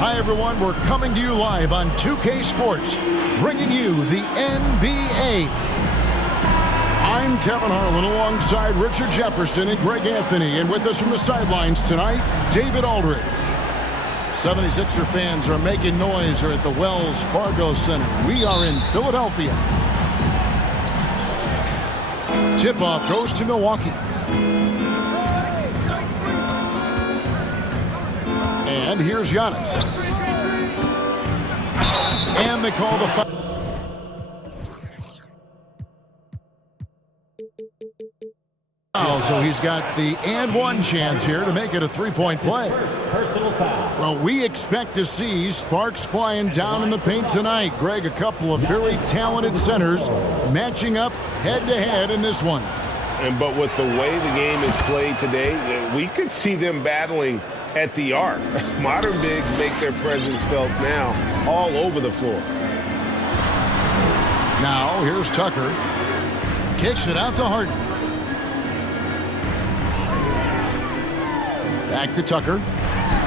Hi, everyone. We're coming to you live on 2K Sports, bringing you the NBA. I'm Kevin Harlan alongside Richard Jefferson and Greg Anthony. And with us from the sidelines tonight, David Aldridge. 76er fans are making noise here at the Wells Fargo Center. We are in Philadelphia. Tip-off goes to Milwaukee. And here's Giannis. And they call the foul. So he's got the and one chance here to make it a three-point play. Well, we expect to see sparks flying down in the paint tonight. Greg, a couple of very talented centers matching up head-to-head in this one. But with the way the game is played today, we could see them battling at the arc. Modern bigs make their presence felt now all over the floor. Now, here's Tucker. Kicks it out to Harden. Back to Tucker.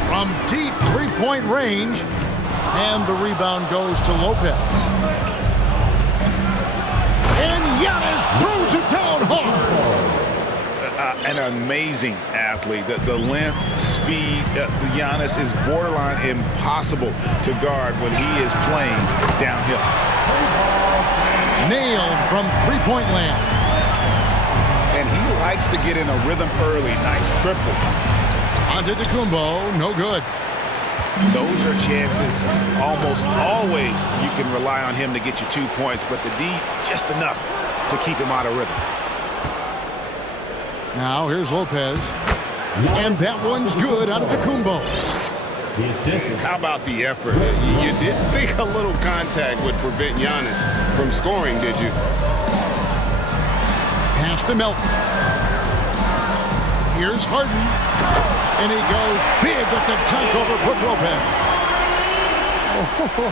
From deep three-point range. And the rebound goes to Lopez. And Giannis throws it down hard. An amazing athlete. The length, speed, Giannis is borderline impossible to guard when he is playing downhill. Nailed from three-point land. And he likes to get in a rhythm early. Nice triple. Antetokounmpo, no good. Those are chances almost always you can rely on him to get you 2 points, but the D just enough to keep him out of rhythm. Now here's Lopez. And that one's good out of Antetokounmpo. How about the effort? You didn't think a little contact would prevent Giannis from scoring, did you? Pass to Melton. Here's Harden. And he goes big with the dunk over Brook Lopez.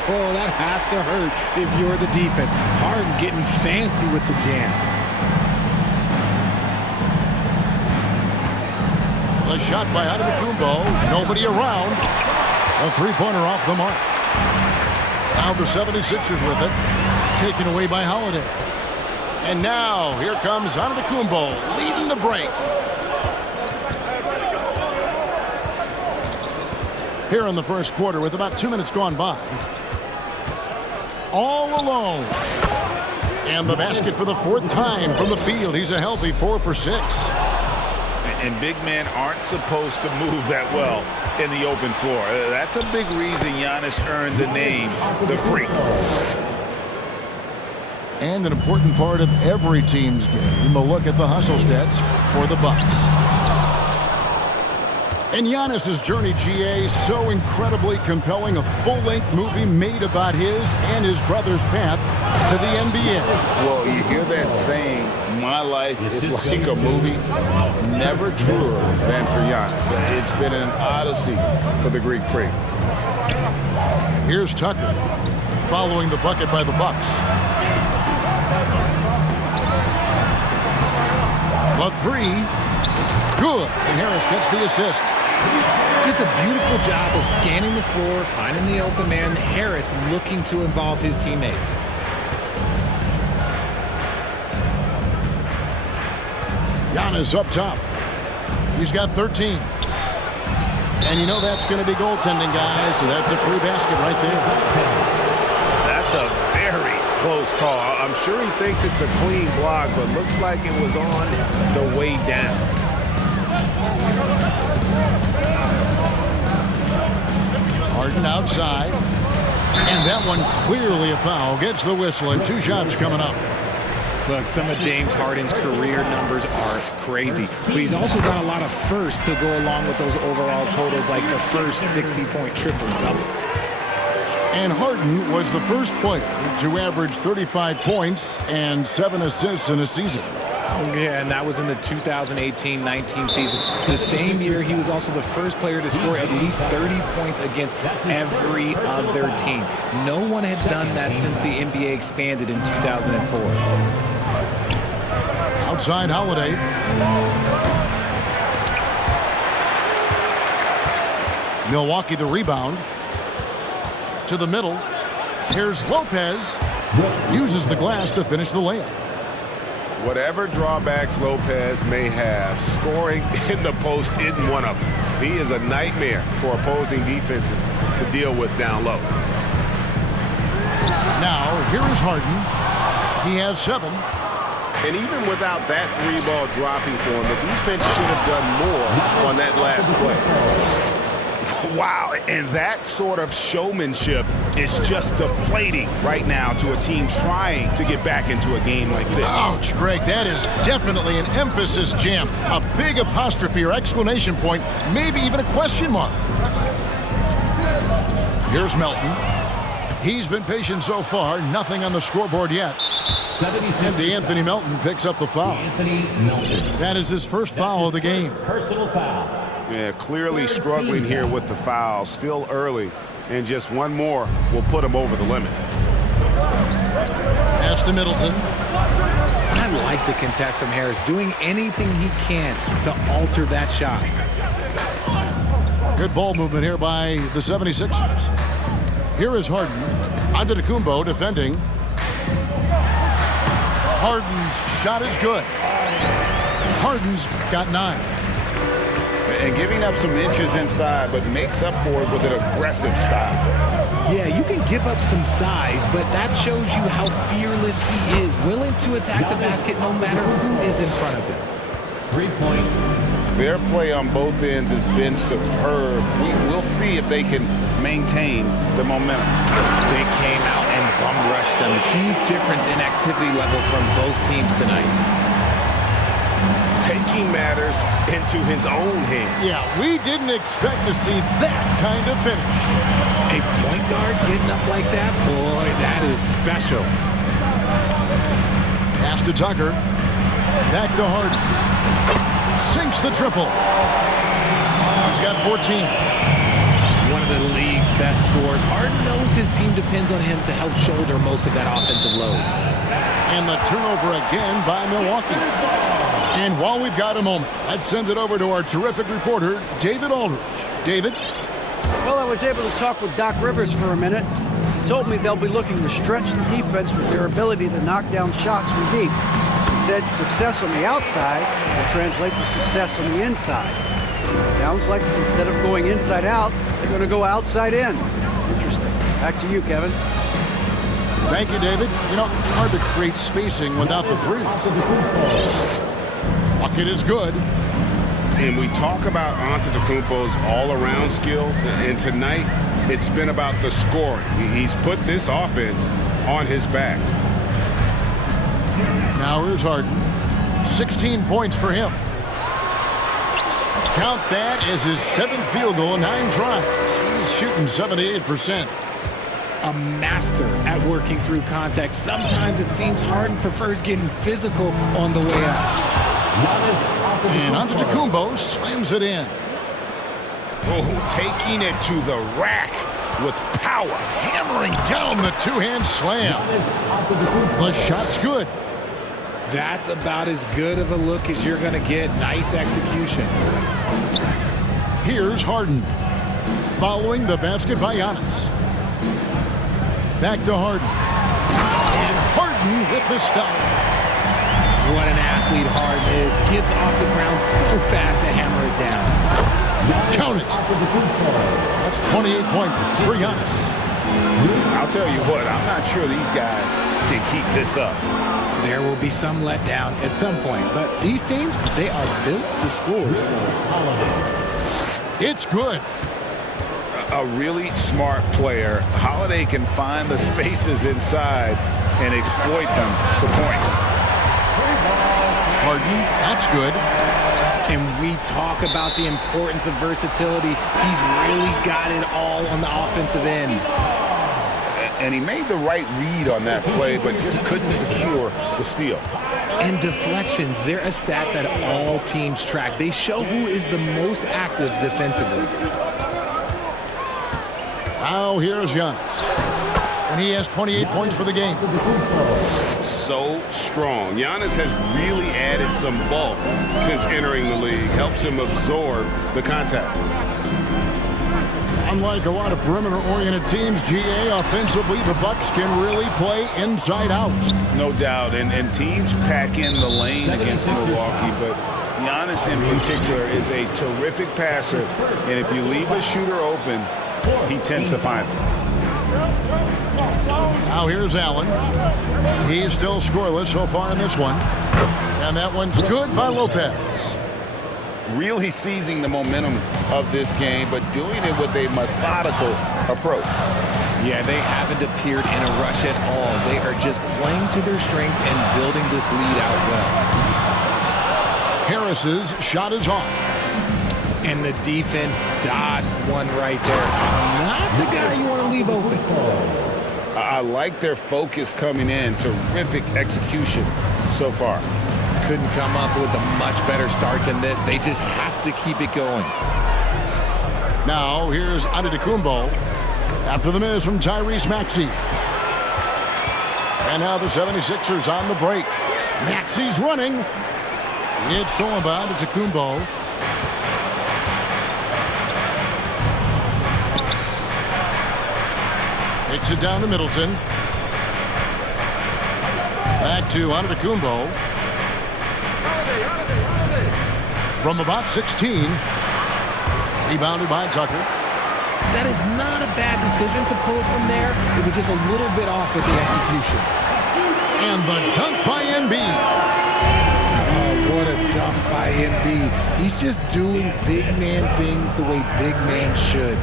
Oh, that has to hurt if you're the defense. Harden getting fancy with the jam. The shot by Antetokounmpo. Nobody around. A three-pointer off the mark. Now the 76ers with it. Taken away by Holiday. And now here comes Antetokounmpo leading the break. Here in the first quarter with about 2 minutes gone by. All alone. And the basket for the fourth time from the field. He's a healthy 4 for 6. And big men aren't supposed to move that well in the open floor. That's a big reason Giannis earned the name, the Freak. And an important part of every team's game, a look at the hustle stats for the Bucks. And Giannis's journey, GA, so incredibly compelling. A full-length movie made about his and his brother's path to the NBA. Well, you hear that saying, my life is like a movie. Never truer than for Giannis. It's been an odyssey for the Greek Freak. Here's Tucker, following the bucket by the Bucks. The three, good, and Harris gets the assist. Just a beautiful job of scanning the floor, finding the open man. Harris looking to involve his teammates. Giannis up top. He's got 13. And you know that's going to be goaltending, guys, so that's a free basket right there. That's a very close call. I'm sure he thinks it's a clean block, but looks like it was on the way down. Harden outside. And that one clearly a foul. Gets the whistle and 2 shots coming up. Look, some of James Harden's career numbers are crazy, but he's also got a lot of firsts to go along with those overall totals, like the first 60-point triple-double. And Harden was the first player to average 35 points and 7 assists in a season. Yeah, and that was in the 2018-19 season. The same year, he was also the first player to score at least 30 points against every other team. No one had done that since the NBA expanded in 2004. Outside Holiday. Milwaukee the rebound. to the middle. Here's Lopez. Uses the glass to finish the layup. Whatever drawbacks Lopez may have, scoring in the post isn't one of them. He is a nightmare for opposing defenses to deal with down low. Now, here is Harden. He has 7. And even without that 3-ball dropping for him, the defense should have done more on that last play. Wow, and that sort of showmanship is just deflating right now to a team trying to get back into a game like this. Ouch, Greg, that is definitely an emphasis jam. A big apostrophe or exclamation point, maybe even a question mark. Here's Melton. He's been patient so far, nothing on the scoreboard yet. And DeAnthony Melton picks up the foul. That is his first foul of the game. Personal foul. Yeah, clearly struggling here with the foul, still early, and just one more will put him over the limit. Pass to Middleton. I like the contest from Harris, doing anything he can to alter that shot. Good ball movement here by the 76ers. Here is Harden. Antetokounmpo defending. Harden's shot is good. Harden's got 9. And giving up some inches inside, but makes up for it with an aggressive style. Yeah, you can give up some size, but that shows you how fearless he is, willing to attack the basket no matter who is in front of him. 3-point. Their play on both ends has been superb. We'll see if they can maintain the momentum. They came out and bum rushed them. Huge difference in activity level from both teams tonight. Taking matters into his own hands. Yeah, we didn't expect to see that kind of finish. A point guard getting up like that? Boy, that is special. Pass to Tucker. Back to Harden. Sinks the triple. He's got 14. One of the league's best scorers. Harden knows his team depends on him to help shoulder most of that offensive load. And the turnover again by Milwaukee. And while we've got a moment, let's send it over to our terrific reporter, David Aldridge. David? Well, I was able to talk with Doc Rivers for a minute. He told me they'll be looking to stretch the defense with their ability to knock down shots from deep. He said success on the outside will translate to success on the inside. Sounds like instead of going inside out, they're going to go outside in. Interesting. Back to you, Kevin. Thank you, David. You know, hard to create spacing without the threes. Bucket is good. And we talk about Antetokounmpo's all-around skills, and tonight it's been about the scoring. He's put this offense on his back. Now here's Harden. 16 points for him. Count that as his 7th field goal in 9 tries. He's shooting 78%. A master at working through contact. Sometimes it seems Harden prefers getting physical on the way out. And Antetokounmpo slams it in. Oh, taking it to the rack with power. Hammering down the two-hand slam. The shot's good. That's about as good of a look as you're going to get. Nice execution. Here's Harden. Following the basket by Giannis. Back to Harden. And Harden with the stuff. What an athlete Harden is. Gets off the ground so fast to hammer it down. Count it. That's 28 points for Giannis. I'll tell you what, I'm not sure these guys can keep this up. There will be some letdown at some point, but these teams, they are built to score. So it's good. A really smart player. Holiday can find the spaces inside and exploit them for points. Harden, that's good. And we talk about the importance of versatility. He's really got it all on the offensive end. And he made the right read on that play, but just couldn't secure the steal. And deflections, they're a stat that all teams track. They show who is the most active defensively. Now here's Giannis. And he has 28 points for the game. So strong. Giannis has really added some bulk since entering the league. Helps him absorb the contact. Unlike a lot of perimeter-oriented teams, GA, offensively, the Bucks can really play inside out. No doubt, and teams pack in the lane against Milwaukee, but Giannis in particular is a terrific passer, and if you leave a shooter open, he tends to find them. Now here's Allen. He's still scoreless so far in this one. And that one's good by Lopez. Really seizing the momentum of this game, but doing it with a methodical approach. Yeah, they haven't appeared in a rush at all. They are just playing to their strengths and building this lead out well. Harris's shot is off. And the defense dodged one right there. Not the guy you want to leave open. I like their focus coming in. Terrific execution so far. Couldn't come up with a much better start than this. They just have to keep it going. Now here's Antetokounmpo after the miss from Tyrese Maxey. And now the 76ers on the break. Maxey's running. It's stolen by Antetokounmpo. Takes it down to Middleton. Back to Antetokounmpo. From about 16. Rebounded by Tucker. That is not a bad decision to pull it from there. It was just a little bit off with the execution. And the dunk by Embiid. Oh, what a dunk by Embiid. He's just doing big man things the way big man should.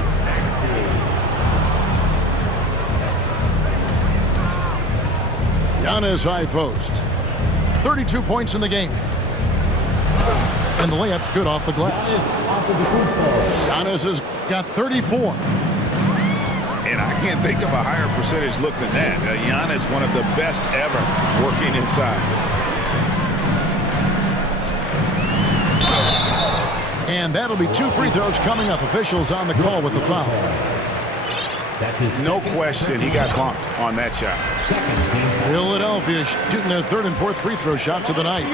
Giannis high post. 32 points in the game. And the layup's good off the glass. Giannis has got 34. And I can't think of a higher percentage look than that. Giannis, one of the best ever working inside. And that'll be 2 free throws coming up. Officials on the call with the foul. No question, he got bumped on that shot. Philadelphia shooting their 3rd and 4th free throw shots of the night.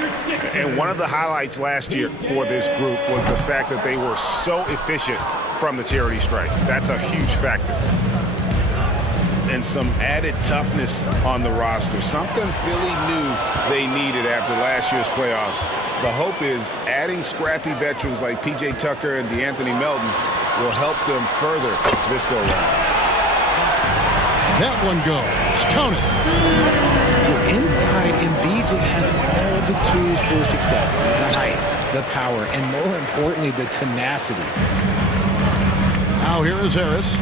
And one of the highlights last year for this group was the fact that they were so efficient from the charity stripe. That's a huge factor. And some added toughness on the roster. Something Philly knew they needed after last year's playoffs. The hope is adding scrappy veterans like P.J. Tucker and DeAnthony Melton will help them further this go-round. That one goes. Count it. Inside, Embiid just has all the tools for success. The height, the power, and more importantly, the tenacity. Now here is Harris.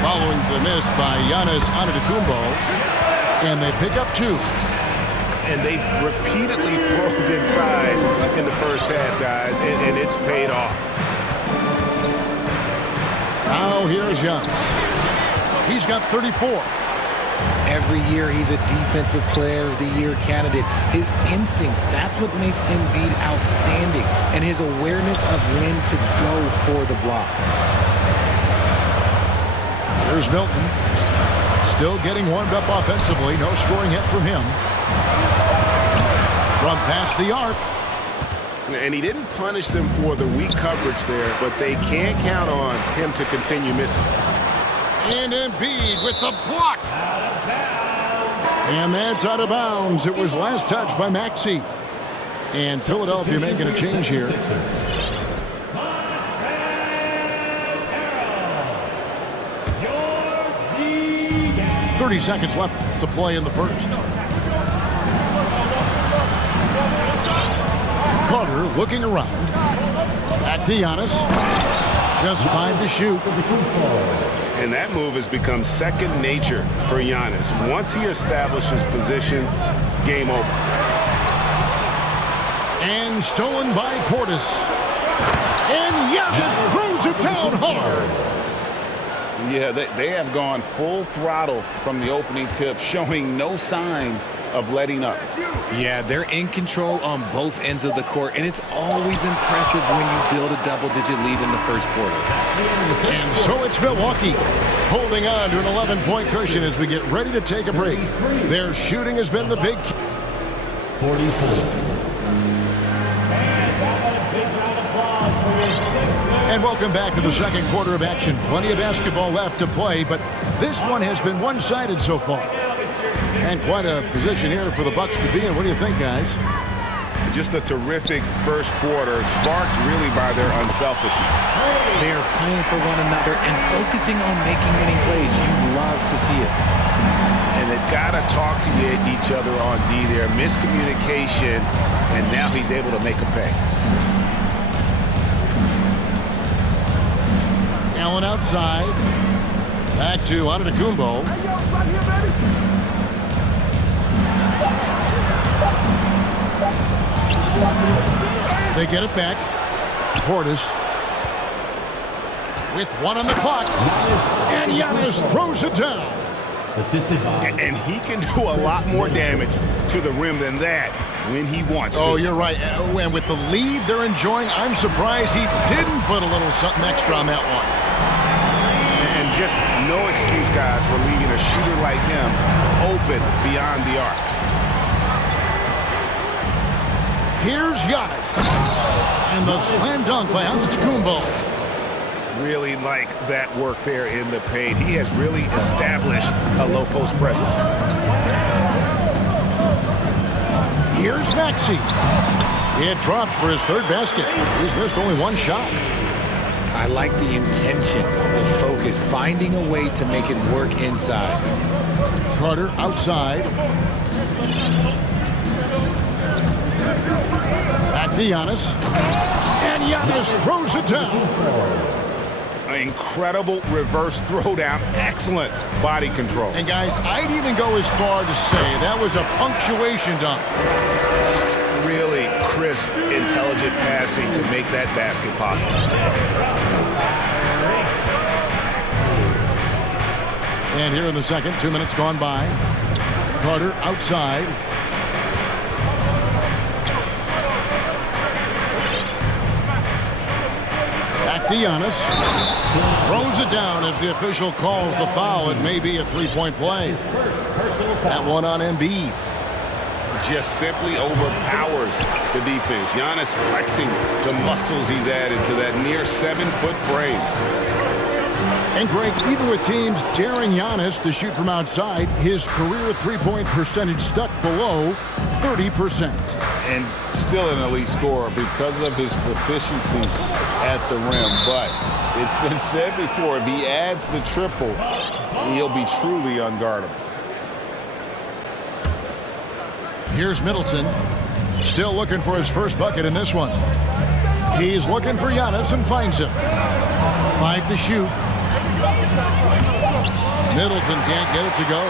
Following the miss by Giannis Antetokounmpo. And they pick up 2. And they've repeatedly probed inside in the first half, guys, and it's paid off. Now here's Giannis. He's got 34. Every year he's a Defensive Player of the Year candidate. His instincts, that's what makes Embiid outstanding, and his awareness of when to go for the block. Here's Milton. Still getting warmed up offensively. No scoring hit from him. From past the arc. And he didn't punish them for the weak coverage there, but they can't count on him to continue missing. And Embiid with the block. And that's out of bounds. It was last touched by Maxey. And Philadelphia making a change here. 30 seconds left to play in the first. Carter looking around. Back to Giannis. Just 5 to shoot. And that move has become second nature for Giannis. Once he establishes position, game over. And stolen by Portis. And Giannis throws it down hard. Yeah, they have gone full throttle from the opening tip, showing no signs of letting up. Yeah, they're in control on both ends of the court, and it's always impressive when you build a double-digit lead in the first quarter. And so it's Milwaukee holding on to an 11-point cushion as we get ready to take a break. Their shooting has been the big key. 44. And how about a big round of applause for your 6th And welcome back to the second quarter of action. Plenty of basketball left to play, but this one has been one-sided so far. And quite a position here for the Bucks to be in. What do you think, guys? Just a terrific first quarter, sparked really by their unselfishness. They are playing for one another and focusing on making winning plays. You love to see it. And they've got to talk to each other on D there. Miscommunication, and now he's able to make a pay. Allen outside. Back to Antetokounmpo. They get it back. Portis with 1 on the clock. And Giannis throws it down. Assisted by. And he can do a lot more damage to the rim than that when he wants to. Oh, you're right. And with the lead they're enjoying, I'm surprised he didn't put a little something extra on that one. And just no excuse, guys, for leaving a shooter like him open beyond the arc. Here's Giannis. And the slam dunk by Antetokounmpo. Really like that work there in the paint. He has really established a low post presence. Here's Maxey. It drops for his third basket. He's missed only one shot. I like the intention, the focus, finding a way to make it work inside. Carter outside. Back to Giannis. And Giannis throws it down. An incredible reverse throwdown. Excellent body control. And guys, I'd even go as far to say that was a punctuation dunk. Really crisp, intelligent passing to make that basket possible. And here in the second, 2 minutes gone by. Carter outside. Back to Giannis. Throws it down as the official calls the foul. It may be a three-point play. That one on Embiid. Just simply overpowers the defense. Giannis flexing the muscles he's added to that near 7-foot frame. And Greg, even with teams daring Giannis to shoot from outside, his career three-point percentage stuck below 30%. And still an elite scorer because of his proficiency at the rim. But it's been said before, if he adds the triple, he'll be truly unguardable. Here's Middleton, still looking for his first bucket in this one. He's looking for Giannis and finds him. 5 to shoot. Middleton can't get it to go.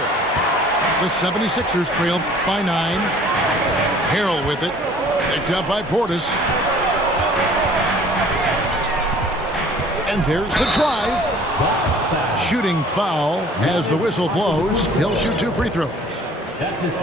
The 76ers trail by 9. Harrell with it. Picked up by Portis. And there's the drive. Shooting foul as the whistle blows. He'll shoot 2 free throws.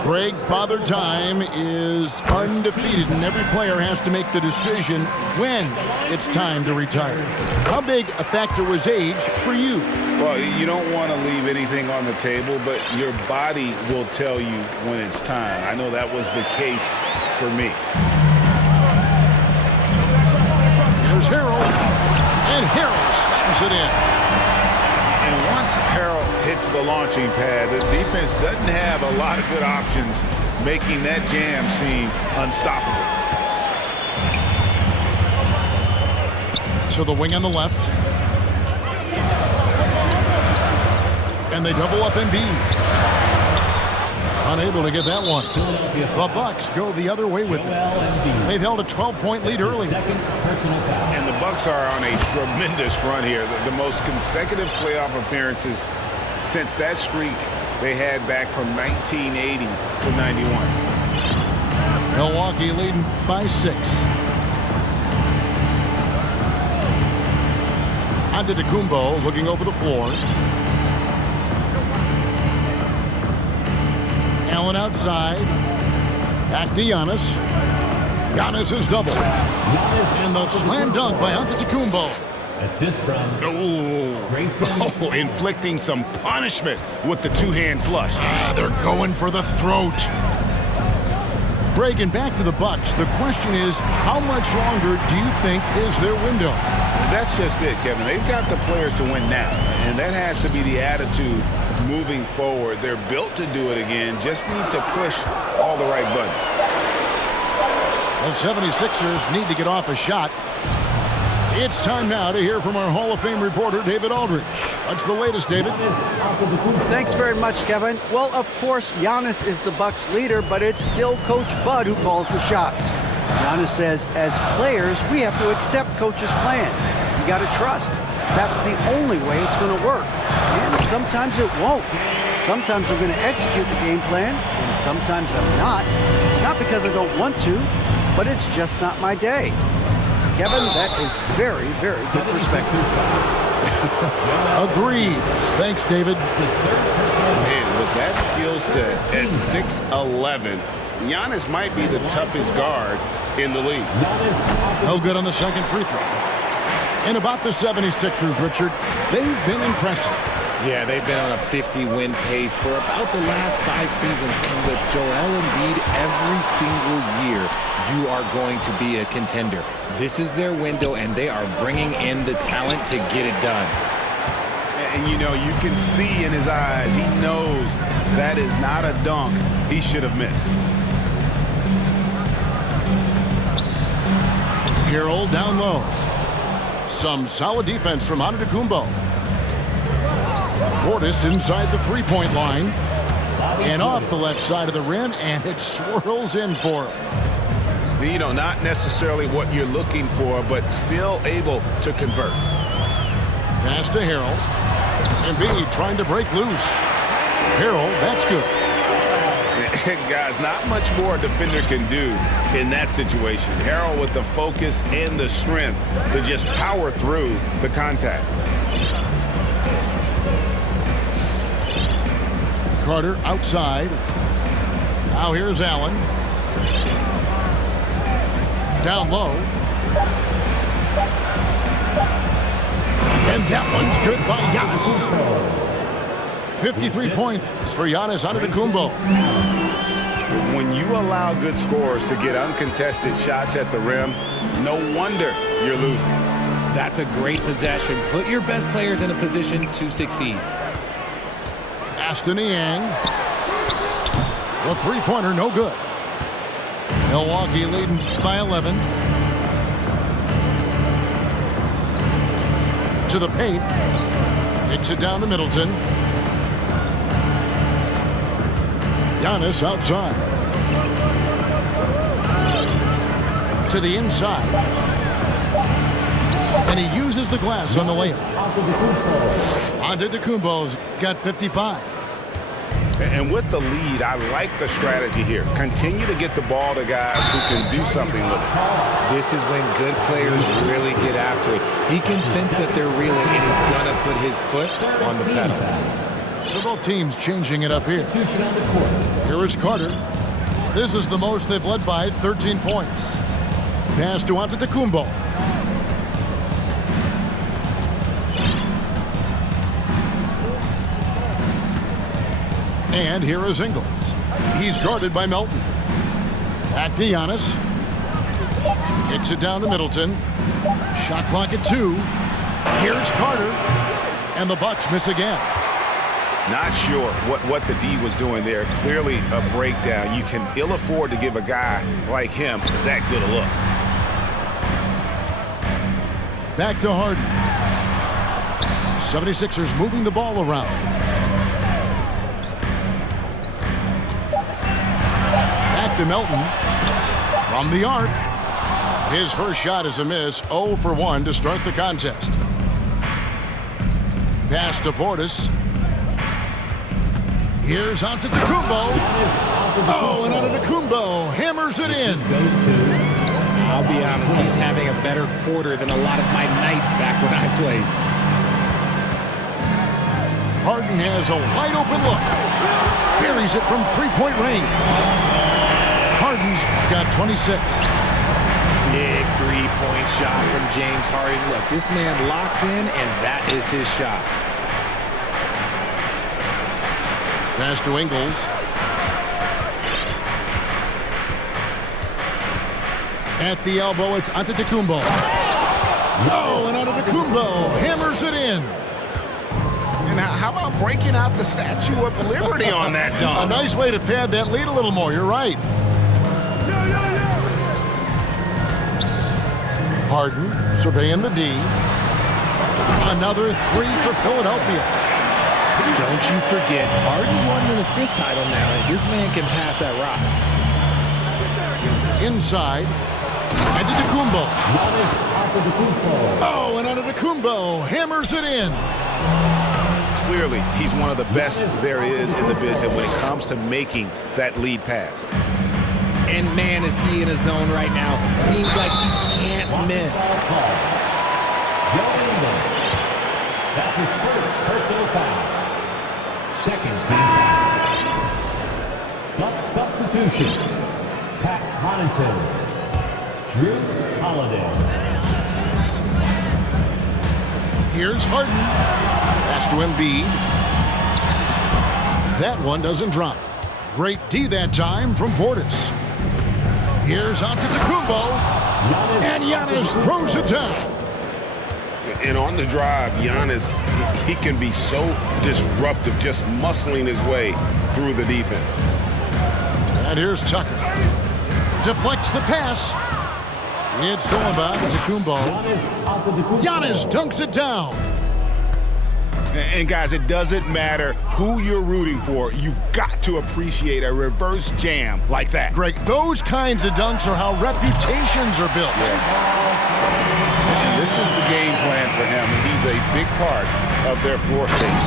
Greg, Father Time is undefeated, and every player has to make the decision when it's time to retire. How big a factor was age for you? Well, you don't want to leave anything on the table, but your body will tell you when it's time. I know that was the case for me. Here's Harrell, and Harrell slams it in. And once Harrell hits the launching pad, the defense doesn't have a lot of good options, making that jam seem unstoppable. To the wing on the left. And they double up Embiid. Unable to get that one. The Bucks go the other way with it. They've held a 12-point lead early. And the Bucks are on a tremendous run here. The most consecutive playoff appearances since that streak they had back from 1980 to 91. Milwaukee leading by 6. Antetokounmpo looking over the floor. Allen outside. Back to Giannis. Giannis is double. And the slam dunk by Antetokounmpo. Assist from Oh, inflicting some punishment with the two-hand flush. They're going for the throat. Greg, and back to the Bucks. The question is, how much longer do you think is their window? that's just it, Kevin. They've got the players to win now, and that has to be the attitude moving forward. They're built to do it again, just need to push all the right buttons. The 76ers need to get off a shot. It's time now to hear from our Hall of Fame reporter, David Aldridge. What's the latest, David? Thanks very much, Kevin. Well, of course, Giannis is the Bucks leader, but it's still Coach Bud who calls the shots. Giannis says, as players, we have to accept Coach's plan. You got to trust. That's the only way it's going to work. And sometimes it won't. Sometimes I'm going to execute the game plan, and sometimes I'm not. Not because I don't want to, but it's just not my day. Kevin, that is very, very good perspective. Agreed. Thanks, David. Man, with that skill set at 6'11", Giannis might be the toughest guard in the league. No good on the second free throw. And about the 76ers, Richard, they've been impressive. Yeah, they've been on a 50-win pace for about the last 5 seasons. And with Joel Embiid, every single year, you are going to be a contender. This is their window, and they are bringing in the talent to get it done. And, you know, you can see in his eyes, he knows that is not a dunk he should have missed. Harrell down low. Some solid defense from Antetokounmpo. Portis inside the three-point line. And off the left side of the rim, and it swirls in for him. You know, not necessarily what you're looking for, but still able to convert. Pass to Harrell. Embiid trying to break loose. Harrell, that's good. Guys, not much more a defender can do in that situation. Harrell with the focus and the strength to just power through the contact. Carter outside. Now here's Allen. Down low. And that one's good by Giannis. 53 points for Giannis Antetokounmpo. When you allow good scorers to get uncontested shots at the rim, no wonder you're losing. That's a great possession. Put your best players in a position to succeed. Aston Niang. The three-pointer, no good. Milwaukee leading by 11. To the paint. Kicks it down to Middleton. Giannis outside. To the inside. And he uses the glass on the layup. Antetokounmpo's got 55. And with the lead, I like the strategy here. Continue to get the ball to guys who can do something with it. This is when good players really get after it. He can sense that they're reeling, and he's going to put his foot on the pedal. So both teams changing it up here. Here is Carter. This is the most they've led by, 13 points. Pass to Antetokounmpo. And here is Ingles. He's guarded by Melton. Back to Giannis. Kicks it down to Middleton. Shot clock at 2. Here's Carter. And the Bucks miss again. Not sure what the D was doing there. Clearly a breakdown. You can ill afford to give a guy like him that good a look. Back to Harden. 76ers moving the ball around. Back to Melton. From the arc. His first shot is a miss. 0 for 1 to start the contest. Pass to Portis. Here's Antetokounmpo. Oh, and Antetokounmpo hammers it in. I'll be honest, he's having a better quarter than a lot of my nights back when I played. Harden has a wide open look. Buries it from three-point range. Harden's got 26. Big three-point shot from James Harden. Look, this man locks in, and that is his shot. Pass to Ingles. At the elbow, it's Antetokounmpo. Oh, and Antetokounmpo hammers it in. And how about breaking out the Statue of Liberty on that A dunk? nice way to pad that lead a little more. You're right. Harden surveying the D. Another three for Philadelphia. Don't you forget, Harden won an assist title now, and this man can pass that rock. Inside. Antetokounmpo. Oh, and Antetokounmpo hammers it in. Clearly, he's one of the best there is in the business when it comes to making that lead pass. And man, is he in a zone right now. Seems like he can't miss. Joe Ingles. That's his first personal foul. Second team foul. But substitution. Pat Connaughton. Drew Holiday. Here's Harden. Pass to Embiid. That one doesn't drop. Great D that time from Portis. Here's Antetokounmpo. And Giannis throws it down. And on the drive, Giannis, he can be so disruptive, just muscling his way through the defense. And here's Tucker. Deflects the pass. It's stolen by Antetokounmpo. Giannis dunks it down. And guys, it doesn't matter who you're rooting for. You've got to appreciate a reverse jam like that. Greg, those kinds of dunks are how reputations are built. This is the game plan for him, and he's a big part of their floor space.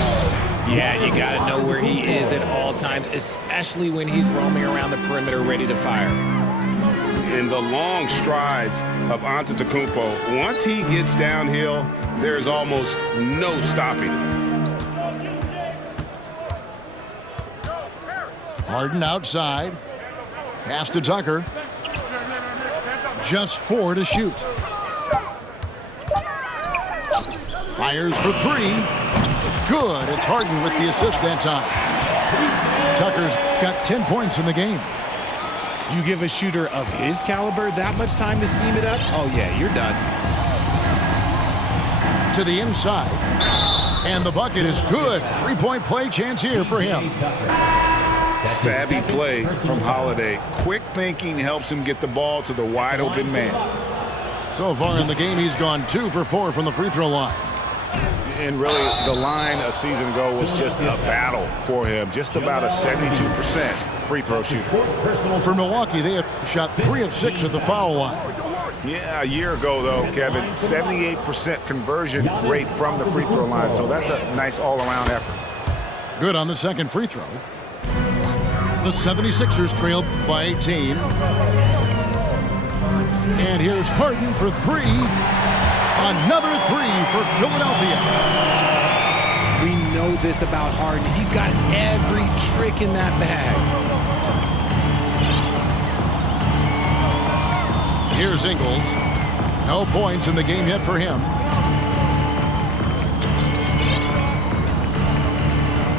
Yeah, you got to know where he is at all times, especially when he's roaming around the perimeter ready to fire. In the long strides of Antetokounmpo, once he gets downhill, there's almost no stopping him. Harden outside. Pass to Tucker. Just 4 to shoot. Fires for 3. Good. It's Harden with the assist that time. Tucker's got 10 points in the game. You give a shooter of his caliber that much time to seam it up? Oh, yeah, you're done. To the inside. And the bucket is good. 3-point play chance here for him. Savvy play from Holiday. Quick thinking helps him get the ball to the wide open man. So far in the game, he's gone 2 for 4 from the free throw line. And really, the line a season ago was just a battle for him. Just about a 72% free throw shooter. For Milwaukee, they have shot 3 of 6 at the foul line. Yeah, a year ago, though, Kevin, 78% conversion rate from the free throw line. So that's a nice all-around effort. Good on the second free throw. The 76ers trail by 18. And here's Harden for 3. Another 3 for Philadelphia. We know this about Harden. He's got every trick in that bag. Here's Ingles. No points in the game yet for him.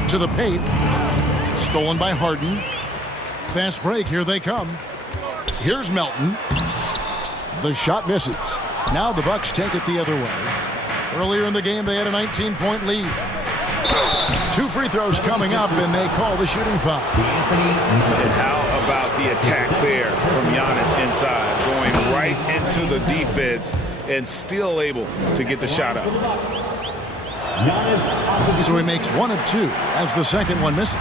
To the paint. Stolen by Harden. Fast break. Here they come. Here's Melton. The shot misses. Now the Bucks take it the other way. Earlier in the game, they had a 19-point lead. 2 free throws coming up, and they call the shooting foul. And how about the attack there from Giannis inside, going right into the defense and still able to get the shot up. So he makes 1 of 2 as the second one misses.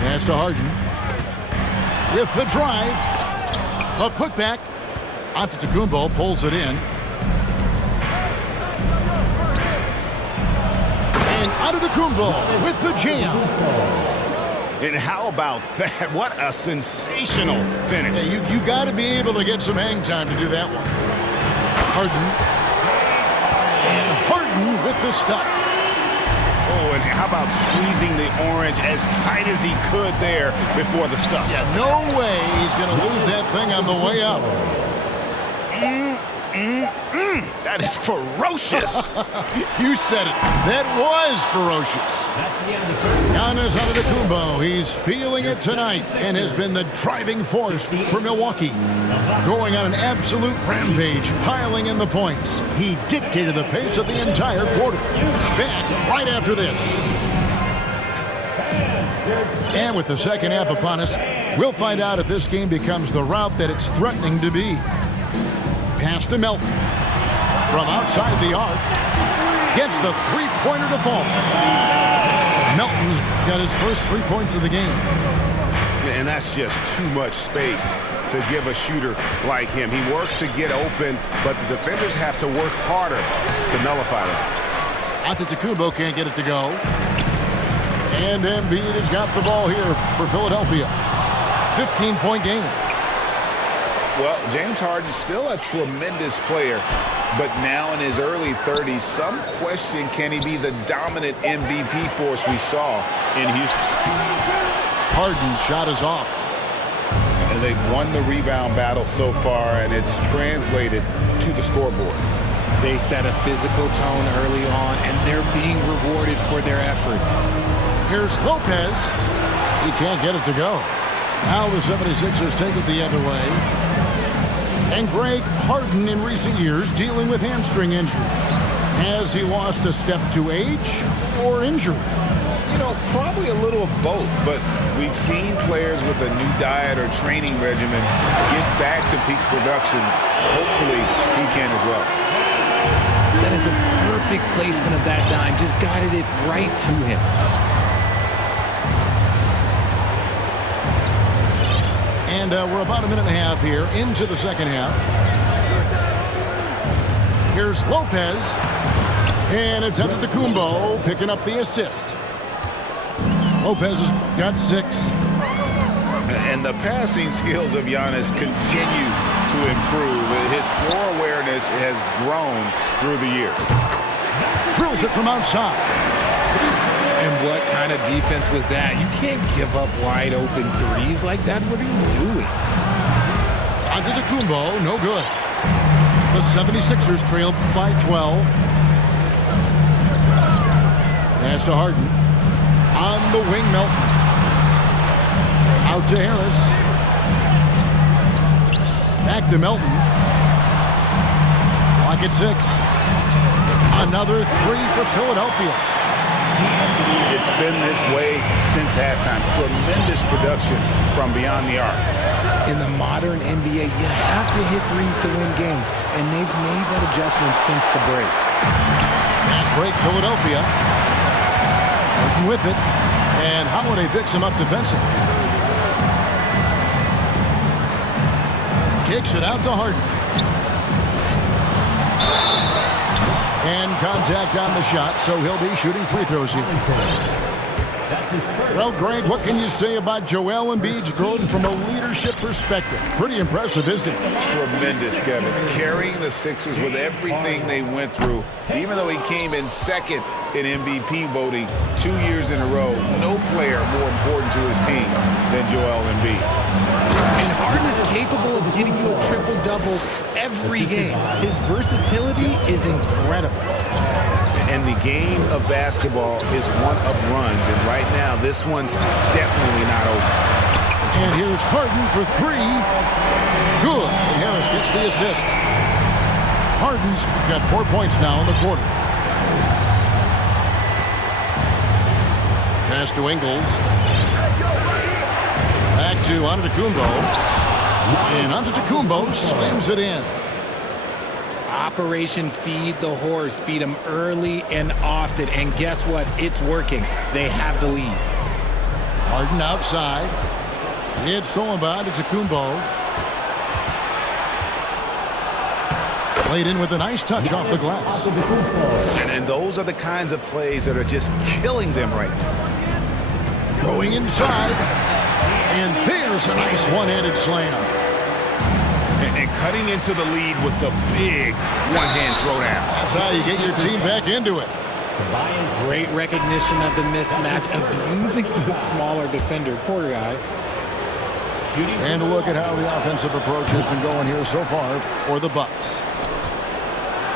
Pass to Harden. With the drive. A putback. Antetokounmpo pulls it in. And Antetokounmpo with the jam. And how about that? What a sensational finish. Yeah, you got to be able to get some hang time to do that one. Harden. And Harden with the stuff. Oh, and how about squeezing the orange as tight as he could there before the stuff? Yeah, no way he's going to lose that thing on the way up. That is ferocious. You said it. That was ferocious. That's the end of the third. Giannis Antetokounmpo, he's feeling it tonight and has been the driving force for Milwaukee. Going on an absolute rampage, piling in the points. He dictated the pace of the entire quarter. Back right after this. And with the second half upon us, we'll find out if this game becomes the rout that it's threatening to be. Pass to Melton. From outside the arc. Gets the three-pointer to fall. Melton's got his first 3 points of the game. And that's just too much space to give a shooter like him. He works to get open, but the defenders have to work harder to nullify it. Antetokounmpo can't get it to go. And Embiid has got the ball here for Philadelphia. 15-point game. Well, James Harden's still a tremendous player, but now in his early 30s, some question, can he be the dominant MVP force we saw in Houston? Harden's shot is off. And they've won the rebound battle so far, and it's translated to the scoreboard. They set a physical tone early on, and they're being rewarded for their efforts. Here's Lopez. He can't get it to go. Now the 76ers take it the other way. And Greg, Harden in recent years dealing with hamstring injury. Has he lost a step to age or injury? You know, probably a little of both, but we've seen players with a new diet or training regimen get back to peak production. Hopefully, he can as well. That is a perfect placement of that dime. Just guided it right to him. And we're about a minute and a half here into the second half. Here's Lopez. And it's Antetokounmpo picking up the assist. Lopez has got 6. And the passing skills of Giannis continue to improve. His floor awareness has grown through the years. Drills it from outside. And what kind of defense was that? You can't give up wide open threes like that. What are you doing? Antetokounmpo, no good. The 76ers trail by 12. Pass to Harden. On the wing, Melton. Out to Harris. Back to Melton. Clock at 6. Another 3 for Philadelphia. It's been this way since halftime. Tremendous production from beyond the arc. In the modern NBA, you have to hit threes to win games, and they've made that adjustment since the break. Fast break, Philadelphia. Harden with it, and Holiday picks him up defensively. Kicks it out to Harden. And contact on the shot, so he'll be shooting free throws here. Well, Greg, what can you say about Joel Embiid's growth from a leadership perspective? Pretty impressive, isn't it? Tremendous, Kevin. Carrying the Sixers with everything they went through. Even though he came in second in MVP voting 2 years in a row, no player more important to his team than Joel Embiid. And Harden is capable of getting you a triple-double every game. His versatility is incredible. And the game of basketball is one of runs, and right now this one's definitely not over. And here's Harden for 3. Good. And Harris gets the assist. Harden's got 4 points now in the quarter. Pass to Ingles. Back to Antetokounmpo. And Antetokounmpo slams it in. Operation Feed the Horse. Feed them early and often. And guess what? It's working. They have the lead. Harden outside. It's stolen by Antetokounmpo. Played in with a nice touch off the glass. And those are the kinds of plays that are just killing them right now. Going inside. And there's a nice one-handed slam. And cutting into the lead with the big one-hand throwdown. That's how you get your team back into it. Great recognition of the mismatch, abusing the smaller defender. Poor guy. And a look at how the offensive approach has been going here so far for the Bucks.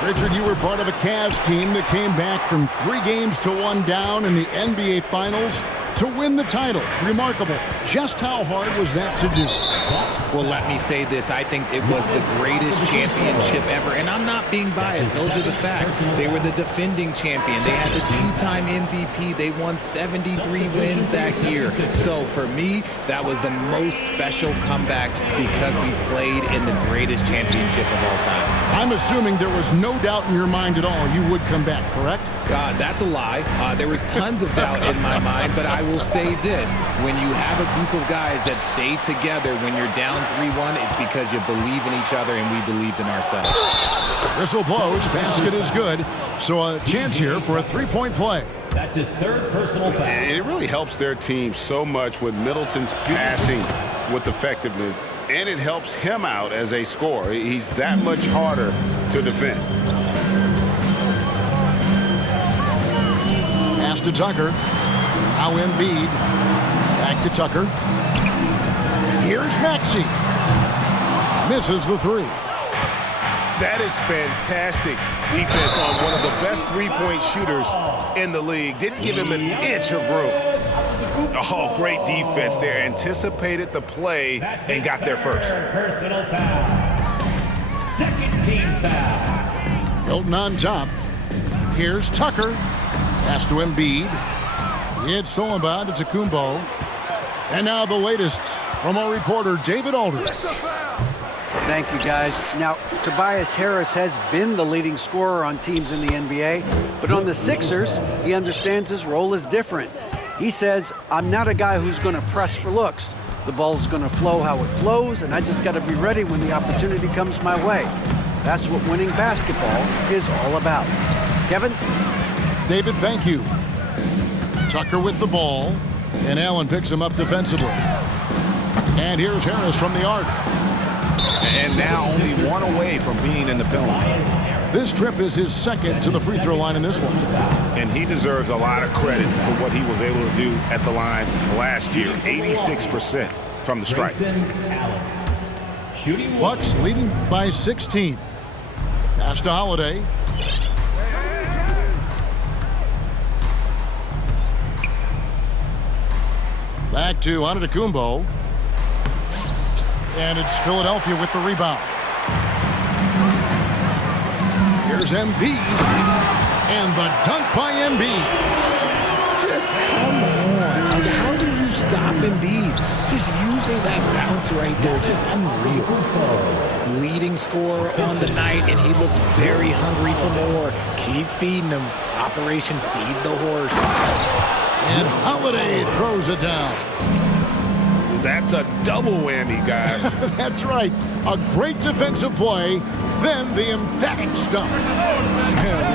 Richard, you were part of a Cavs team that came back from 3 games to 1 down in the NBA Finals to win the title. Remarkable. Just how hard was that to do? Well, let me say this. I think it was the greatest championship ever. And I'm not being biased. Those are the facts. They were the defending champion. They had the 2-time MVP. They won 73 wins that year. So for me, that was the most special comeback because we played in the greatest championship of all time. I'm assuming there was no doubt in your mind at all you would come back, correct? That's a lie. There was tons of doubt in my mind, but I will say this. When you have a group of guys that stay together when you're down 3-1, it's because you believe in each other and we believed in ourselves. Whistle blows, basket is good. So a chance here for a 3-point play. That's his 3rd personal foul. And it really helps their team so much with Middleton's passing with effectiveness, and it helps him out as a scorer. He's that much harder to defend. Pass to Tucker. Now Embiid. Back to Tucker. Here's Maxey. Misses the 3. That is fantastic defense on one of the best three-point shooters in the league. Didn't give him an inch of room. Oh, great defense there. Anticipated the play and got there first. Personal foul. 2nd team foul. Hilton on top. Here's Tucker. Pass to Embiid. It's Solomon to Tacumbo. And now the latest from our reporter, David Aldridge. Thank you, guys. Now, Tobias Harris has been the leading scorer on teams in the NBA, but on the Sixers, he understands his role is different. He says, I'm not a guy who's going to press for looks. The ball's going to flow how it flows, and I just got to be ready when the opportunity comes my way. That's what winning basketball is all about. Kevin? David, thank you. Tucker with the ball, and Allen picks him up defensively. And here's Harris from the arc. And now only 1 away from being in the penalty. This trip is his 2nd to the free throw line in this one. And he deserves a lot of credit for what he was able to do at the line last year. 86% from the stripe. Bucks leading by 16. Pass to Holiday. Back to Antetokounmpo. And it's Philadelphia with the rebound. Here's Embiid. And the dunk by Embiid. Just come on. Like, how do you stop Embiid? Just using that bounce right there, just unreal. Leading scorer on the night, and he looks very hungry for more. Keep feeding him. Operation Feed the Horse. And Holiday throws it down. That's a double whammy, guys. That's right. A great defensive play, then the emphatic stuff.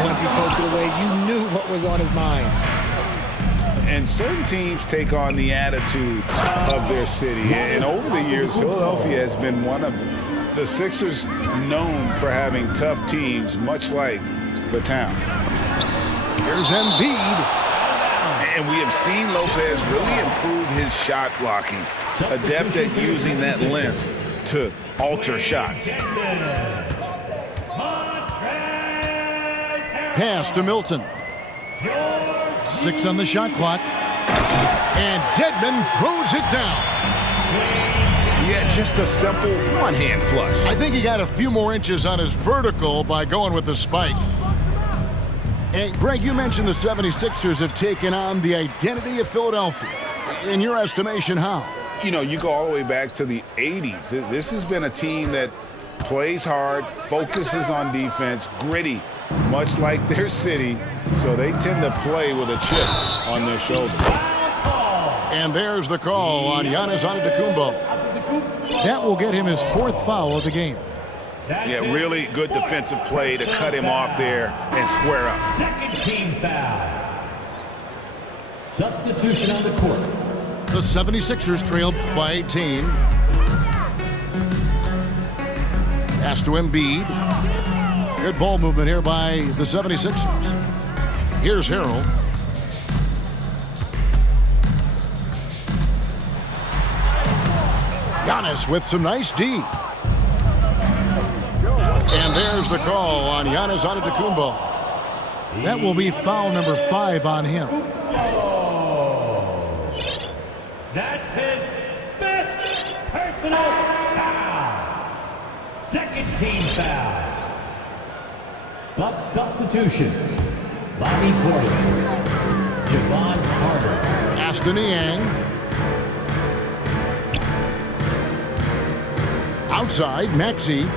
Once he poked it away, you knew what was on his mind. And certain teams take on the attitude of their city. And over the years, Philadelphia has been one of them. The Sixers known for having tough teams, much like the town. Here's Embiid. And we have seen Lopez really improve his shot blocking. Adept at using that length to alter shots. Pass to Milton. 6 on the shot clock. And Dedmon throws it down. Yeah, just a simple one-hand flush. I think he got a few more inches on his vertical by going with the spike. And Greg, you mentioned the 76ers have taken on the identity of Philadelphia. In your estimation, how? You know, you go all the way back to the 80s. This has been a team that plays hard, focuses on defense, gritty, much like their city, so they tend to play with a chip on their shoulder. And there's the call on Giannis Antetokounmpo. That will get him his 4th foul of the game. Yeah, really good defensive play to cut him off there and square up. 2nd team foul. Substitution on the court. The 76ers trailed by 18. Pass to Embiid. Good ball movement here by the 76ers. Here's Harrell. Giannis with some nice D. And there's the call on Giannis Antetokounmpo. That will be foul number 5 on him. That's his 5th personal foul. Second team foul. Buck substitution. Bobby Portis. Javon Carter. Ashton Niang. Outside, Maxey.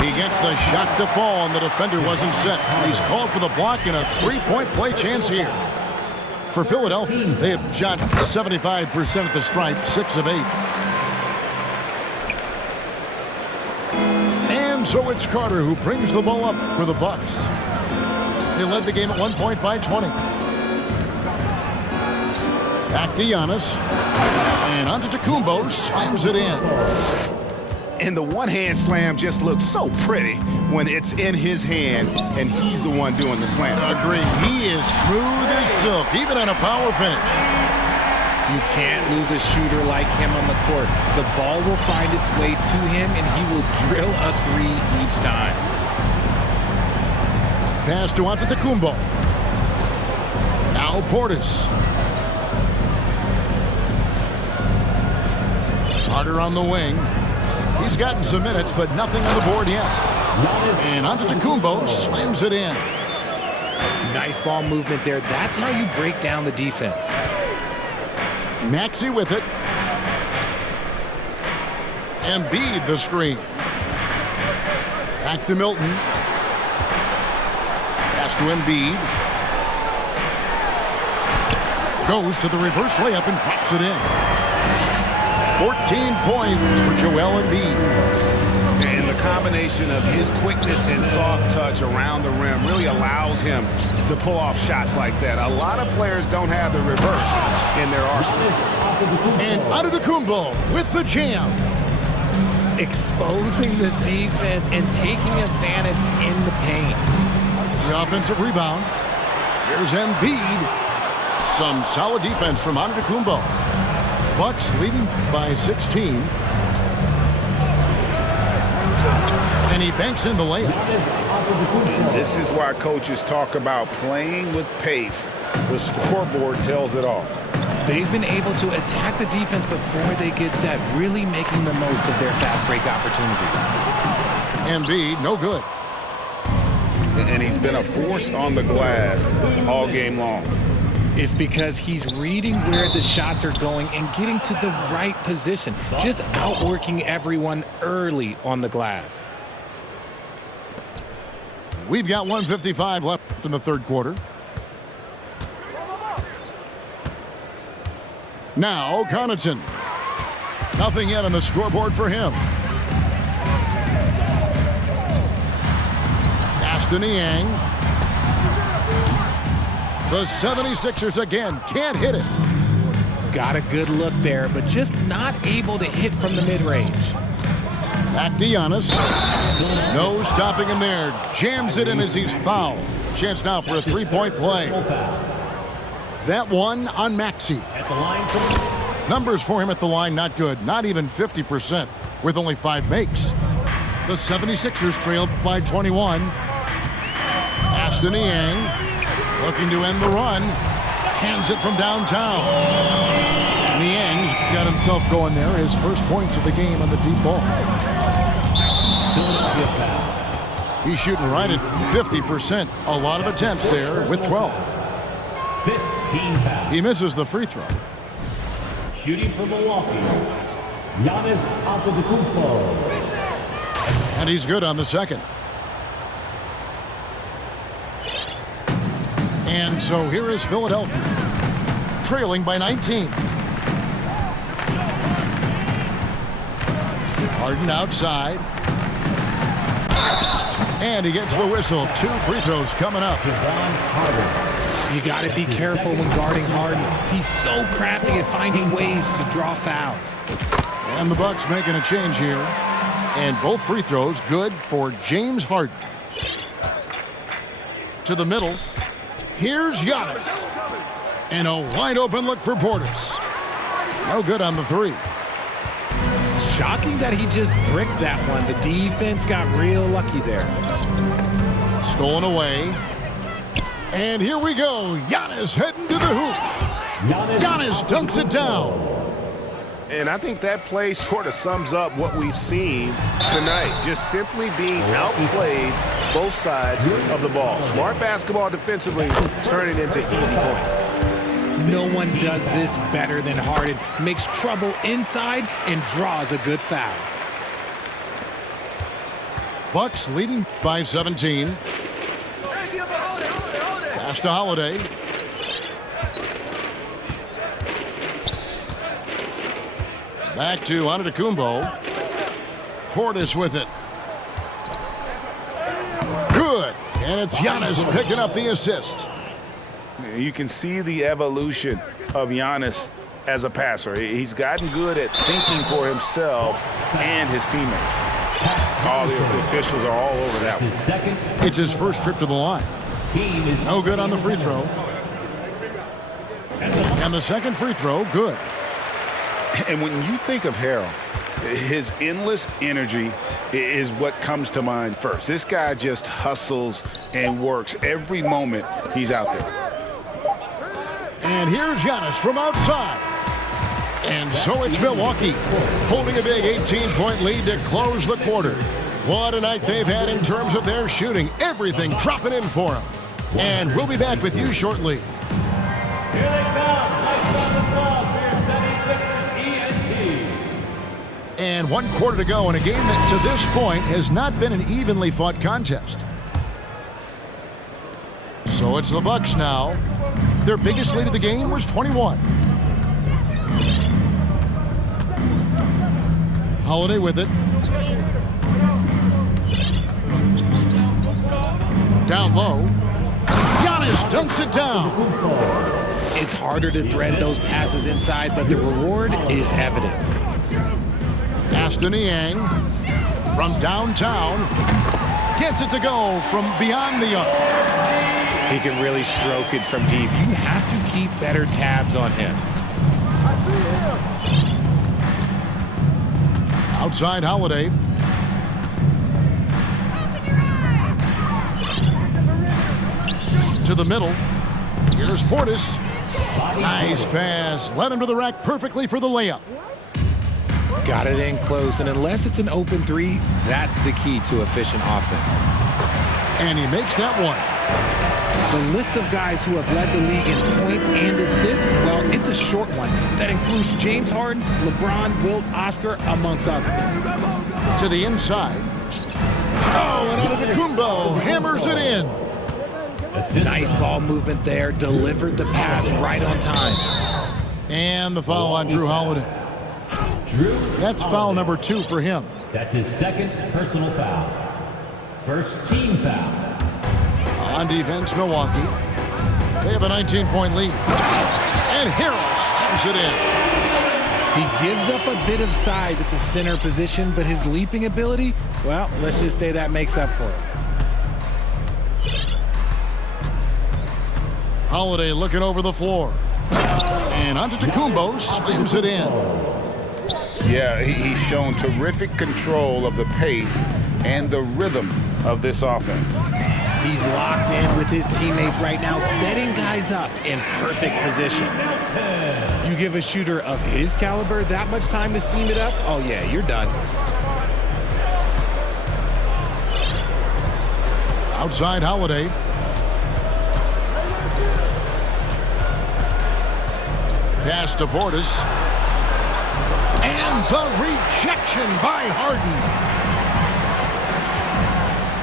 He gets the shot to fall, and the defender wasn't set. He's called for the block and a three-point play chance here. For Philadelphia, they have shot 75% at the stripe, 6 of 8. And so it's Carter who brings the ball up for the Bucks. They led the game at 1 point by 20. Back to Giannis. And Antetokounmpo slams it in. And the one-hand slam just looks so pretty when it's in his hand and he's the one doing the slam. Agree. He is smooth as silk, even on a power finish. You can't lose a shooter like him on the court. The ball will find its way to him, and he will drill a 3 each time. Pass to Antetokounmpo. Now Portis. Carter on the wing. He's gotten some minutes, but nothing on the board yet. And Antetokounmpo slams it in. Nice ball movement there. That's how you break down the defense. Maxey with it. Embiid the screen. Back to Milton. Pass to Embiid. Goes to the reverse layup and drops it in. 14 points for Joel Embiid. And the combination of his quickness and soft touch around the rim really allows him to pull off shots like that. A lot of players don't have the reverse in their arsenal. And Antetokounmpo with the jam. Exposing the defense and taking advantage in the paint. The offensive rebound. Here's Embiid. Some solid defense from Antetokounmpo. Bucks leading by 16. And he banks in the layup. And this is why coaches talk about playing with pace. The scoreboard tells it all. They've been able to attack the defense before they get set, really making the most of their fast break opportunities. Embiid, no good. And he's been a force on the glass all game long. It's because he's reading where the shots are going and getting to the right position, just outworking everyone early on the glass. We've got 1:55 left in the third quarter. Now Connaughton. Nothing yet on the scoreboard for him. Ashton Niang. The 76ers again can't hit it. Got a good look there, but just not able to hit from the mid-range. Back to Giannis. No stopping him there. Jams it in as he's fouled. Chance now for a three-point play. That one on Maxey. Numbers for him at the line not good. Not even 50% with only 5 makes. The 76ers trail by 21. Ashton Niang. Looking to end the run. Cans it from downtown. Niang's got himself going there. His first points of the game on the deep ball. He's shooting right at 50%. A lot of attempts there with 12. 15 fouls. He misses the free throw. Shooting for Milwaukee, Giannis Antetokounmpo. And he's good on the second. And so here is Philadelphia, trailing by 19. Harden outside. And he gets the whistle. 2 free throws coming up. You got to be careful when guarding Harden. He's so crafty at finding ways to draw fouls. And the Bucks making a change here. And both free throws good for James Harden. To the middle. Here's Giannis. And a wide open look for Portis. No good on the 3. Shocking that he just bricked that one. The defense got real lucky there. Stolen away. And here we go. Giannis heading to the hoop. Giannis dunks it down. And I think that play sort of sums up what we've seen tonight. Just simply being outplayed both sides of the ball. Smart basketball defensively, turning into easy points. No one does this better than Harden. Makes trouble inside and draws a good foul. Bucks leading by 17. Pass to Holiday. Back to Antetokounmpo. Portis with it. Good. And it's Giannis picking up the assist. You can see the evolution of Giannis as a passer. He's gotten good at thinking for himself and his teammates. All the officials are all over that one. It's his first trip to the line. No good on the free throw. And the second free throw, good. And when you think of Harrell, his endless energy is what comes to mind first. This guy just hustles and works every moment he's out there. And here's Giannis from outside. And so it's Milwaukee holding a big 18-point lead to close the quarter. What a night they've had in terms of their shooting. Everything dropping in for them. And we'll be back with you shortly. Here they come. Lights on the club for your 76ers ENT. And 1 quarter to go in a game that to this point has not been an evenly fought contest. So it's the Bucks now. Their biggest lead of the game was 21. Holiday with it. Down low. Giannis dunks it down. It's harder to thread those passes inside, but the reward is evident. Pass to Niang from downtown. Gets it to go from beyond the arc. He can really stroke it from deep. You have to keep better tabs on him. I see him. Outside Holiday. To the middle. Here's Portis. Nice pass. Led him to the rack perfectly for the layup. Got it in close, and unless it's an open three, that's the key to efficient offense. And he makes that one. The list of guys who have led the league in points and assists, well, it's a short one. That includes James Harden, LeBron, Wilt, Oscar, amongst others. To the inside. Oh, and Antetokounmpo hammers it in. Nice ball movement there. Delivered the pass right on time. And the foul on Jrue Holiday. That's foul number 2 for him. That's his second personal foul. First team foul. On defense, Milwaukee. They have a 19-point lead. And Harrell slams it in. He gives up a bit of size at the center position, but his leaping ability, well, let's just say that makes up for it. Holiday looking over the floor. And Antetokounmpo slams it in. Yeah, he's shown terrific control of the pace and the rhythm of this offense. He's locked in with his teammates right now, setting guys up in perfect position. You give a shooter of his caliber that much time to seam it up, oh yeah, you're done. Outside Holiday. Pass to Portis. And the rejection by Harden.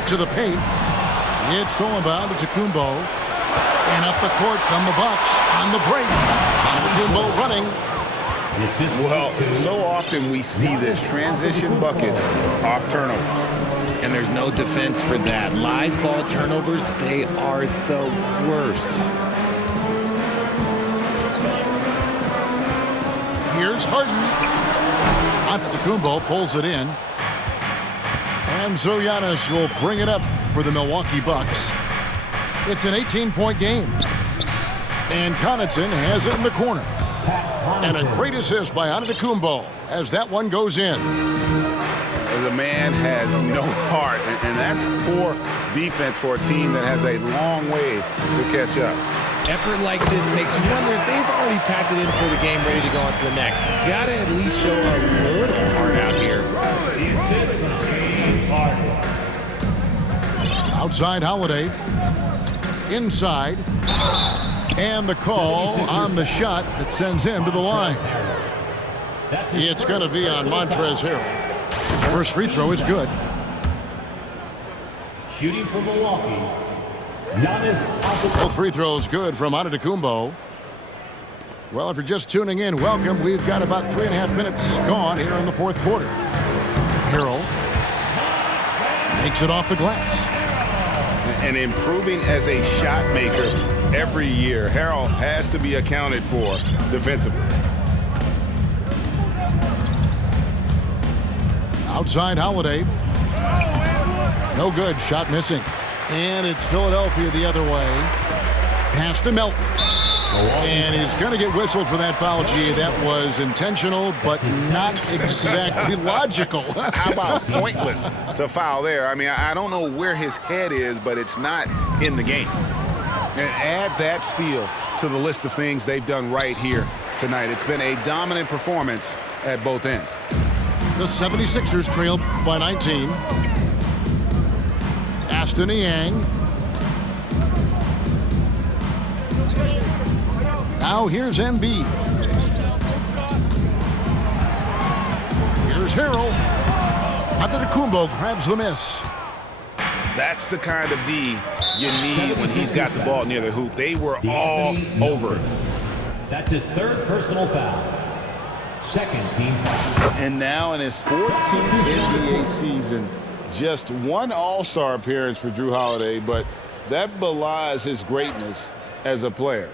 To the paint. It's Solomon to Antetokounmpo. And up the court come the Bucks on the break. Antetokounmpo running. Well, so often we see this. Transition buckets off turnovers. And there's no defense for that. Live ball turnovers, they are the worst. Here's Harden. Antetokounmpo pulls it in. And so Giannis will bring it up for the Milwaukee Bucks. It's an 18-point game. And Connaughton has it in the corner. And a great assist by Antetokounmpo. as that one goes in. The man has no heart, and that's poor defense for a team that has a long way to catch up. Effort like this makes you wonder if they've already packed it in for the game, ready to go on to the next. Gotta at least show a little heart out here. Outside Holiday. Inside. And the call on the shot that sends him to the line. It's going to be on Montrezl Harrell. First free throw is good. Shooting for Milwaukee, Giannis Antetokounmpo. Both free throws good from Antetokounmpo. Well, if you're just tuning in, welcome. We've got about 3.5 minutes gone here in the fourth quarter. Harrell makes it off the glass. And improving as a shot maker every year. Harrell has to be accounted for defensively. Outside Holiday. No good. Shot missing. And it's Philadelphia the other way. Pass to Melton. And he's going to get whistled for that foul. Gee, that was intentional, but not exactly logical. How about pointless to foul there? I mean, I don't know where his head is, but it's not in the game. And add that steal to the list of things they've done right here tonight. It's been a dominant performance at both ends. The 76ers trail by 19. Aston Yang. Now here's Embiid. Here's Harrell. Antetokounmpo grabs the miss. That's the kind of D you need when he's got the ball near the hoop. They were all over it. That's his third personal foul. Second team foul. And now in his 14th NBA season, just one All-Star appearance for Jrue Holiday, but that belies his greatness as a player.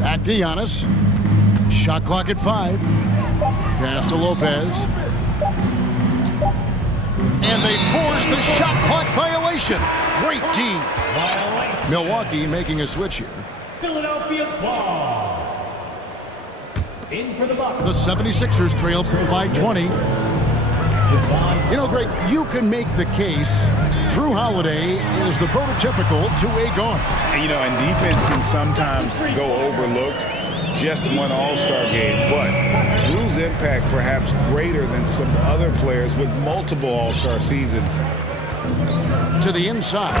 Back to Giannis. Shot clock at 5. Pass to Lopez. And they force the shot clock violation. Great team. Milwaukee making a switch here. Philadelphia ball. In for the Bucks. The 76ers trail by 20. You know, Greg, you can make the case Jrue Holiday is the prototypical two-way guard. And, you know, and defense can sometimes go overlooked. Just one All-Star game, but Jrue's impact perhaps greater than some other players with multiple All-Star seasons. To the inside.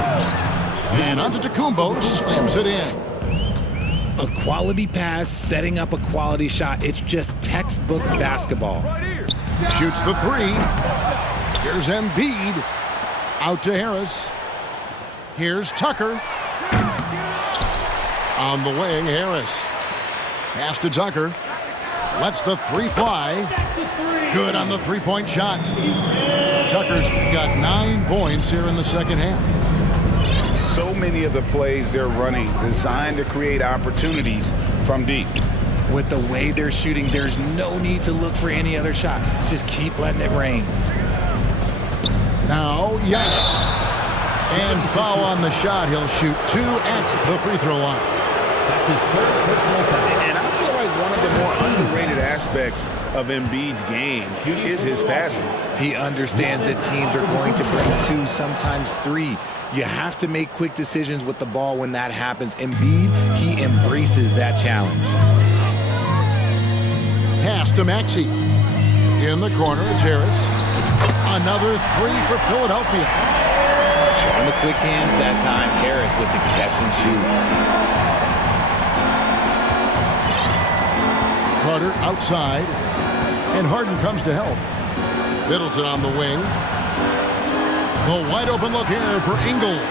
And Antetokounmpo slams it in. A quality pass, setting up a quality shot. It's just textbook basketball. Shoots the 3. Here's Embiid. Out to Harris. Here's Tucker. On the wing, Harris. Pass to Tucker. Lets the 3 fly. Good on the three-point shot. Tucker's got 9 points here in the second half. So many of the plays they're running designed to create opportunities from deep. With the way they're shooting, there's no need to look for any other shot. Just keep letting it rain. Now, Giannis. And foul on the shot. He'll shoot 2 at the free throw line. That's his third personal foul. And I feel like one of the more underrated aspects of Embiid's game is his passing. He understands that teams are going to bring 2, sometimes 3. You have to make quick decisions with the ball when that happens. Embiid, he embraces that challenge. Pass to Maxey. In the corner, it's Harris. Another 3 for Philadelphia. Showing the quick hands that time. Harris with the catch and shoot. Carter outside. And Harden comes to help. Middleton on the wing. A wide open look here for Ingles.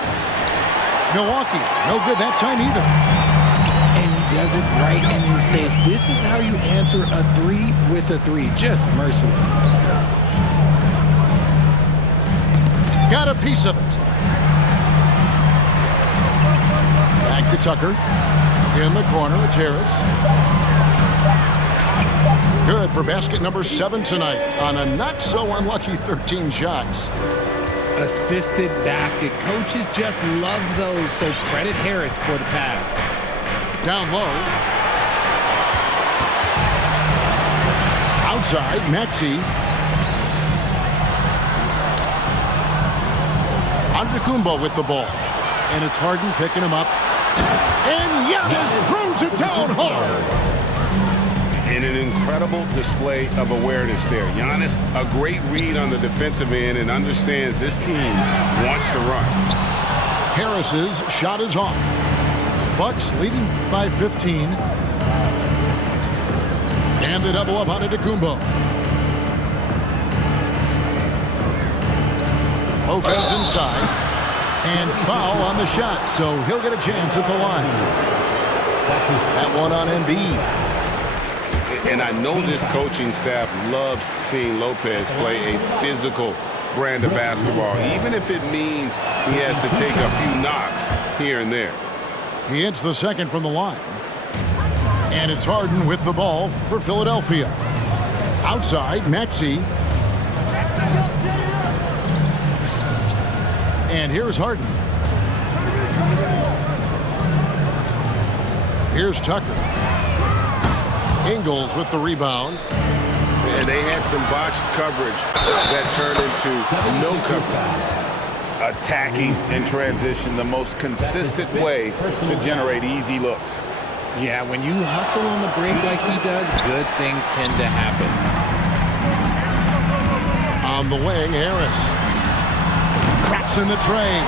Milwaukee, no good that time either. And he does it right in his face. This is how you answer a 3 with a 3. Just merciless. Got a piece of it. Back to Tucker. In the corner, it's Harris. Good for basket number 7 tonight on a not-so-unlucky 13 shots. Assisted basket. Coaches just love those, so credit Harris for the pass. Down low. Outside, Maxey. Antetokounmpo with the ball. And it's Harden picking him up. And Giannis throws it down hard. And an incredible display of awareness there. Giannis, a great read on the defensive end and understands this team wants to run. Harris's shot is off. Bucks leading by 15. And the double up on Antetokounmpo. Lopez inside. And foul on the shot, so he'll get a chance at the line. That one on Embiid. And I know this coaching staff loves seeing Lopez play a physical brand of basketball, even if it means he has to take a few knocks here and there. He hits the second from the line. And it's Harden with the ball for Philadelphia. Outside, Maxey. And here's Harden. Here's Tucker. Ingles with the rebound. And they had some botched coverage that turned into no coverage. Attacking in transition, the most consistent way to generate easy looks. Yeah, when you hustle on the break like he does, good things tend to happen. On the wing, Harris. Traps in the tray.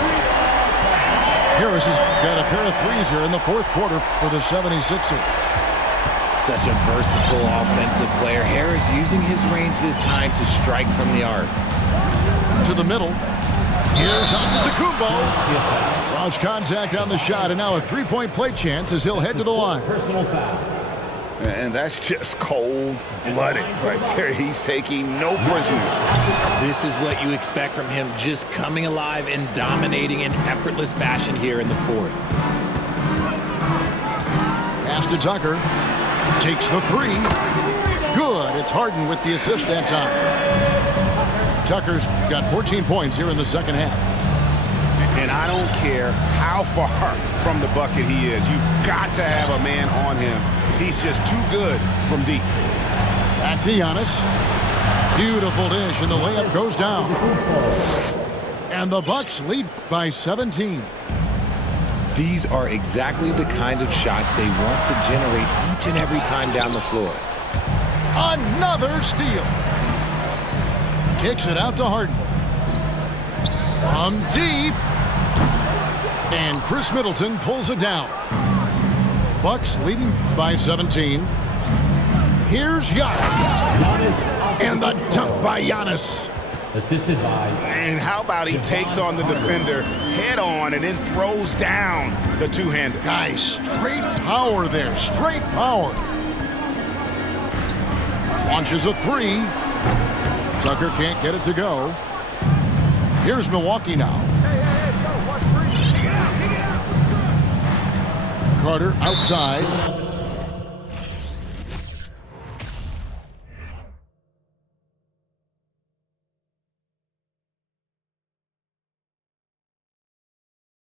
Harris has got a pair of threes here in the fourth quarter for the 76ers. Such a versatile offensive player. Harris using his range this time to strike from the arc. To the middle. Here's Antetokounmpo. Draws contact on the shot, and now a three-point play chance as he'll head to the line. Personal foul. And that's just cold-blooded right there. He's taking no prisoners. This is what you expect from him, just coming alive and dominating in effortless fashion here in the fourth. Pass to Tucker. Takes the three. Good. It's Harden with the assist that time. Tucker's got 14 points here in the second half. And I don't care how far from the bucket he is. You've got to have a man on him. He's just too good from deep. Back to Giannis. Beautiful dish, and the layup goes down. And the Bucks lead by 17. These are exactly the kind of shots they want to generate each and every time down the floor. Another steal. Kicks it out to Harden. From deep. And Chris Middleton pulls it down. Bucks leading by 17. Here's Giannis. And the dunk by Giannis. Assisted by. And how about he takes on the defender head on and then throws down the two-hander. Guys, straight power there. Straight power. Launches a three. Tucker can't get it to go. Here's Milwaukee now. Carter outside.